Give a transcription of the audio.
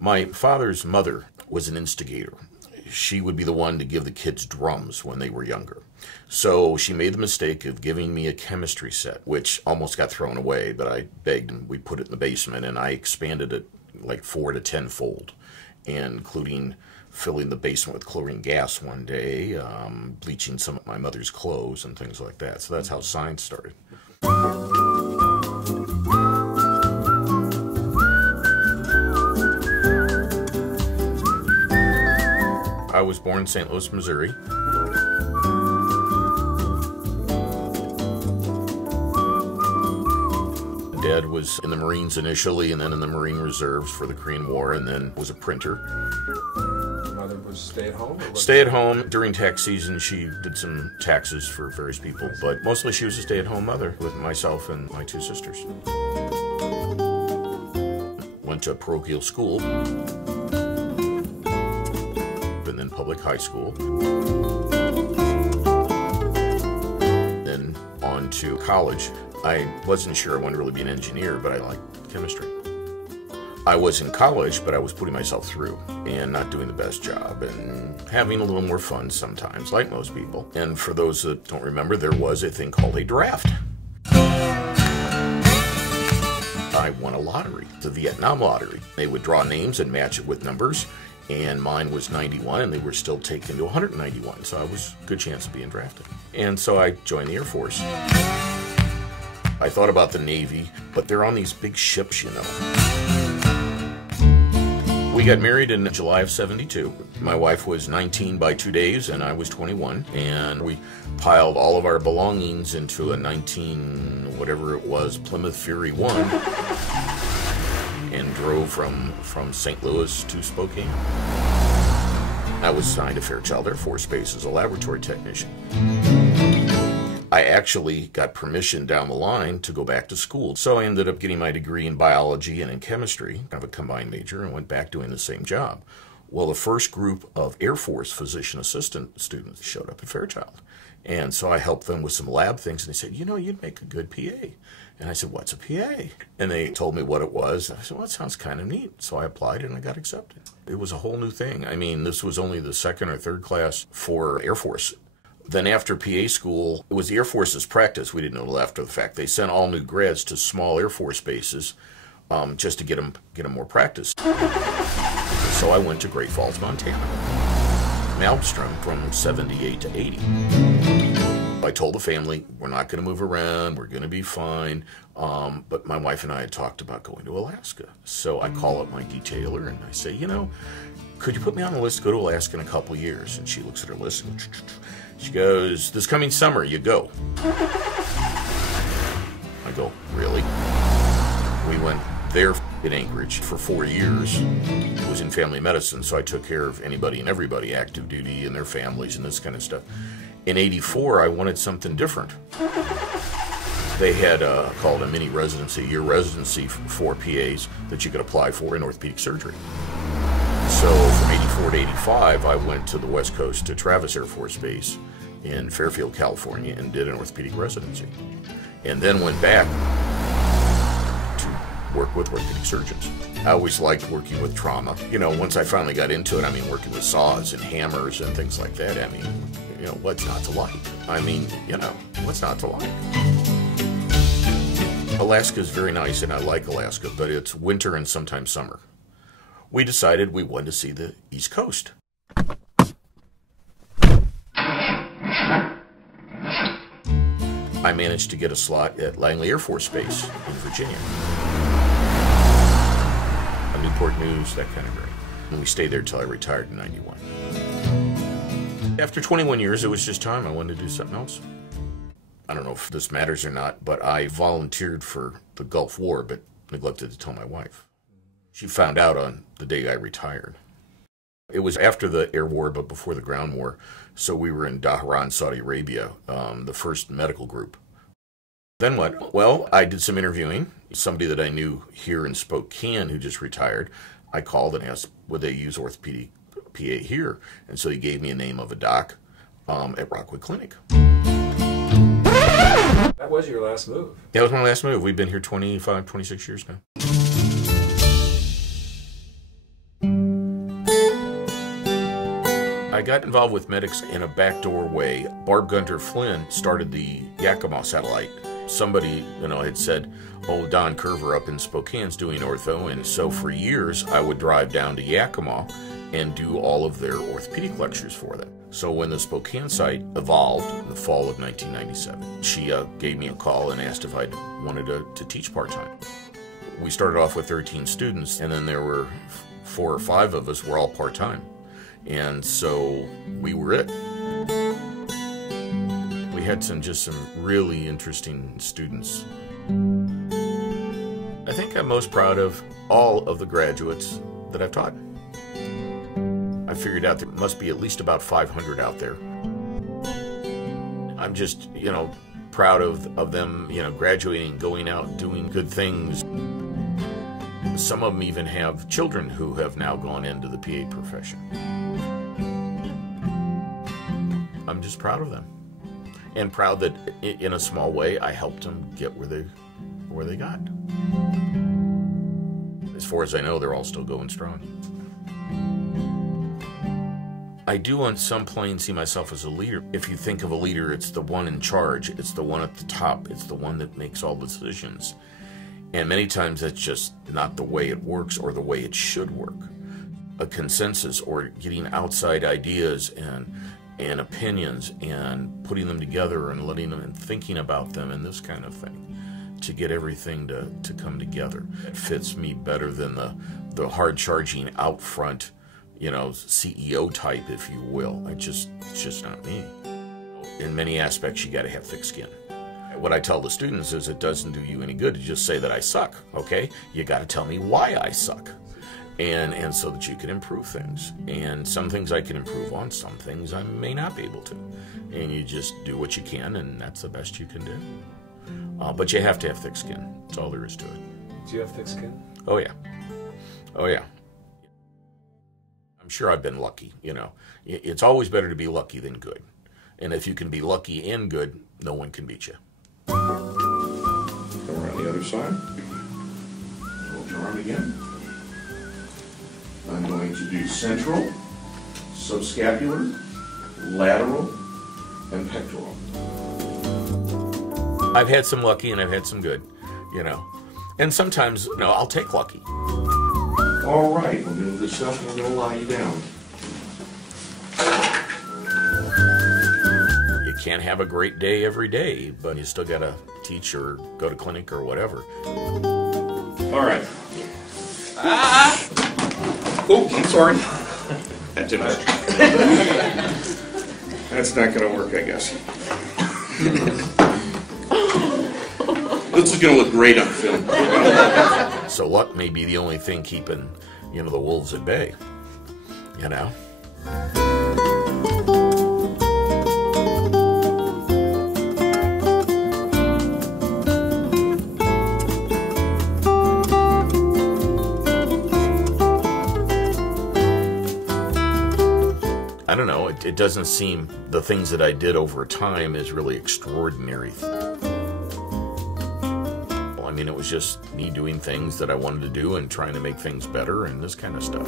My father's mother was an instigator. She would be the one to give the kids drums when they were younger. So she made the mistake of giving me a chemistry set, which almost got thrown away, but I begged and we put it in the basement, and I expanded it like 4 to 10-fold, including filling the basement with chlorine gas one day, bleaching some of my mother's clothes and things like that. So that's how science started. I was born in St. Louis, Missouri. Dad was in the Marines initially, and then in the Marine Reserves for the Korean War, and then was a printer. Mother was stay-at-home? Stay-at-home. During tax season, she did some taxes for various people, but mostly she was a stay-at-home mother with myself and my 2 sisters. Went to parochial school, and then public high school, then on to college. I wasn't sure I wanted to really be an engineer, but I liked chemistry. I was in college, but I was putting myself through and not doing the best job and having a little more fun sometimes, like most people. And for those that don't remember, there was a thing called a draft. I won a lottery, the Vietnam lottery. They would draw names and match it with numbers, and mine was 91, and they were still taken to 191, so I was a good chance of being drafted. And so I joined the Air Force. I thought about the Navy, but they're on these big ships, you know. We got married in July of '72. My wife was 19 by 2 days, and I was 21, and we piled all of our belongings into a whatever it was, Plymouth Fury 1, and drove from St. Louis to Spokane. I was assigned to Fairchild Air Force Base as a laboratory technician. I actually got permission down the line to go back to school. So I ended up getting my degree in biology and in chemistry, kind of a combined major, and went back doing the same job. Well, the first group of Air Force physician assistant students showed up at Fairchild. And so I helped them with some lab things, and they said, you know, you'd make a good PA. And I said, what's a PA? And they told me what it was. I said, well, that sounds kind of neat. So I applied and I got accepted. It was a whole new thing. I mean, this was only the 2nd or 3rd class for Air Force. Then after PA school, it was the Air Force's practice. We didn't know until after the fact. They sent all new grads to small Air Force bases just to get them more practice. So I went to Great Falls, Montana, Malmstrom from 78 to 80. I told the family, we're not going to move around, we're going to be fine. But my wife and I had talked about going to Alaska. So I call up my detailer and I say, you know, could you put me on the list to go to Alaska in a couple of years? And she looks at her list and she goes, this coming summer, you go. I go, really? We went there in Anchorage for 4 years. It was in family medicine, so I took care of anybody and everybody, active duty and their families and this kind of stuff. In '84, I wanted something different. They had called a mini residency, year residency for PAs that you could apply for in orthopedic surgery. So from '84 to '85, I went to the West Coast to Travis Air Force Base in Fairfield, California, and did an orthopedic residency. And then went back to work with orthopedic surgeons. I always liked working with trauma. You know, once I finally got into it, I mean, working with saws and hammers and things like that, I mean, you know, what's not to like? I mean, you know, what's not to like? Alaska is very nice, and I like Alaska, but it's winter and sometimes summer. We decided we wanted to see the East Coast. I managed to get a slot at Langley Air Force Base in Virginia. Newport News, that kind of thing. And we stayed there until I retired in '91. After 21 years, it was just time. I wanted to do something else. I don't know if this matters or not, but I volunteered for the Gulf War, but neglected to tell my wife. She found out on the day I retired. It was after the air war, but before the ground war. So we were in Dhahran, Saudi Arabia, the first medical group. Then what? Well, I did some interviewing. Somebody that I knew here in Spokane who just retired, I called and asked, would they use orthopedic PA here? And so he gave me a name of a doc at Rockwood Clinic. That was your last move. That was my last move. We've been here 25, 26 years now. I got involved with MEDEX in a backdoor way. Barb Gunter Flynn started the Yakima satellite. Somebody, had said, oh, Don Coerver up in Spokane's doing ortho, and so for years I would drive down to Yakima and do all of their orthopedic lectures for them. So when the Spokane site evolved in the fall of 1997, she gave me a call and asked if I wanted to teach part-time. We started off with 13 students, and then there were 4 or 5 of us were all part-time. And so we were it. We had some really interesting students. I think I'm most proud of all of the graduates that I've taught. I figured out there must be at least about 500 out there. I'm just, proud of them, graduating, going out, doing good things. Some of them even have children who have now gone into the PA profession. I'm just proud of them, and proud that in a small way I helped them get where they got. As far as I know, they're all still going strong. I do on some planes see myself as a leader. If you think of a leader, it's the one in charge, it's the one at the top, it's the one that makes all the decisions. And many times that's just not the way it works or the way it should work. A consensus or getting outside ideas and opinions and putting them together and letting them and thinking about them and this kind of thing to get everything to come together. It fits me better than the hard-charging out front, CEO type, if you will. It's just not me. In many aspects, you got to have thick skin. What I tell the students is it doesn't do you any good to just say that I suck, okay? You got to tell me why I suck. And so that you can improve things. And some things I can improve on, some things I may not be able to. And you just do what you can, and that's the best you can do. But you have to have thick skin. That's all there is to it. Do you have thick skin? Oh, yeah. Oh, yeah. I'm sure I've been lucky, It's always better to be lucky than good. And if you can be lucky and good, no one can beat you. Over on the other side. Hold your arm again. I'm going to do central, subscapular, lateral, and pectoral. I've had some lucky and I've had some good, And sometimes, I'll take lucky. All right, we'll move this up and we're going to lie you down. You can't have a great day every day, but you still got to teach or go to clinic or whatever. All right. Oh, I'm sorry. That didn't work. That's not going to work, I guess. This is going to look great on film. So luck may be the only thing keeping, the wolves at bay, I don't know, it doesn't seem the things that I did over time is really extraordinary. It was just me doing things that I wanted to do and trying to make things better and this kind of stuff.